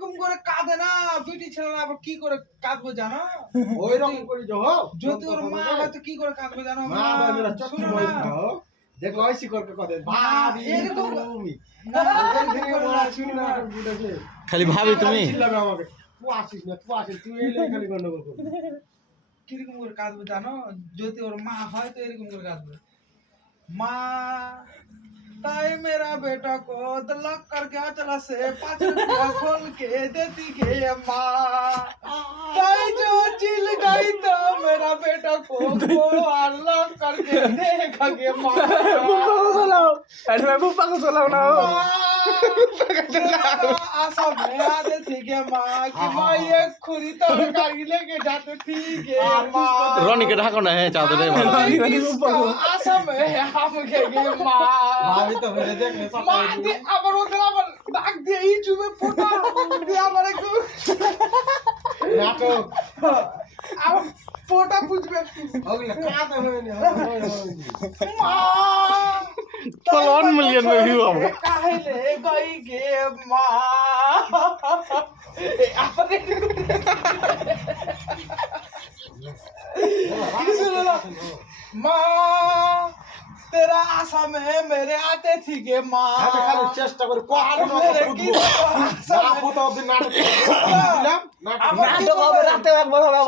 এরকম করে কাঁদে না বিটি ছেলেরা, আবার কি করে কাঁদবে জানো? ওই রকম করে যাও যদি ওর মা হয়তো কি করে কাঁদবে জানো? মা বাবারা চক্কি শোনো বই না। খাও দেখো আইসি করকে কথা ভাবি এরকম তুমি না, এখানে এরকম করে বলা না, শুনি না এখন বুঝাছে খালি ভাবি তুমি চিল্লাবে আমাকে তুই আসিস না তুই আসিস তুই এলে খালি গন্ডগোল করবি কিরকম করে কাঁদবে জানো? যদি ওর মা হয় তো এরকম করে কাঁদবে, माँ ताई मेरा बेटा को तलाक करके चला से 5 रुपया खोल के देती के माँ ताई जो चिल गई तो मेरा बेटा को अल्लाह करके देगा के माँ বুপা কো চলাও না आशा में आते थी के माँ कि माँ ये खुरी तरकारी लेके जाते थी के माँ রনিকে ঢাকো না হ্যাঁ চাদরে ভালো आशा में हम के माँ ভাবি তো হয়ে দেখলে মা দিয়ে আবার ওদের আবার ডাক দিয়ে ইউটিউবে ফটো দিয়ে আবার একটু নাটক আবার ফটো খুঁজবে একটু ওগুলো কাঁদা হয়নি মা तो 1 मिलियन में व्यू अब काहे ले गई गे মা আবার माँ तेरा आशा में मेरे आते थी गे माँ আমি খালি চেষ্টা করি আর কখনো মেরে বুঝবো কি আশা না में- পোতা অবধি নাটক দিলাম নাটক আবার কি নাটক হবে বলবে? রাতে একবার হবে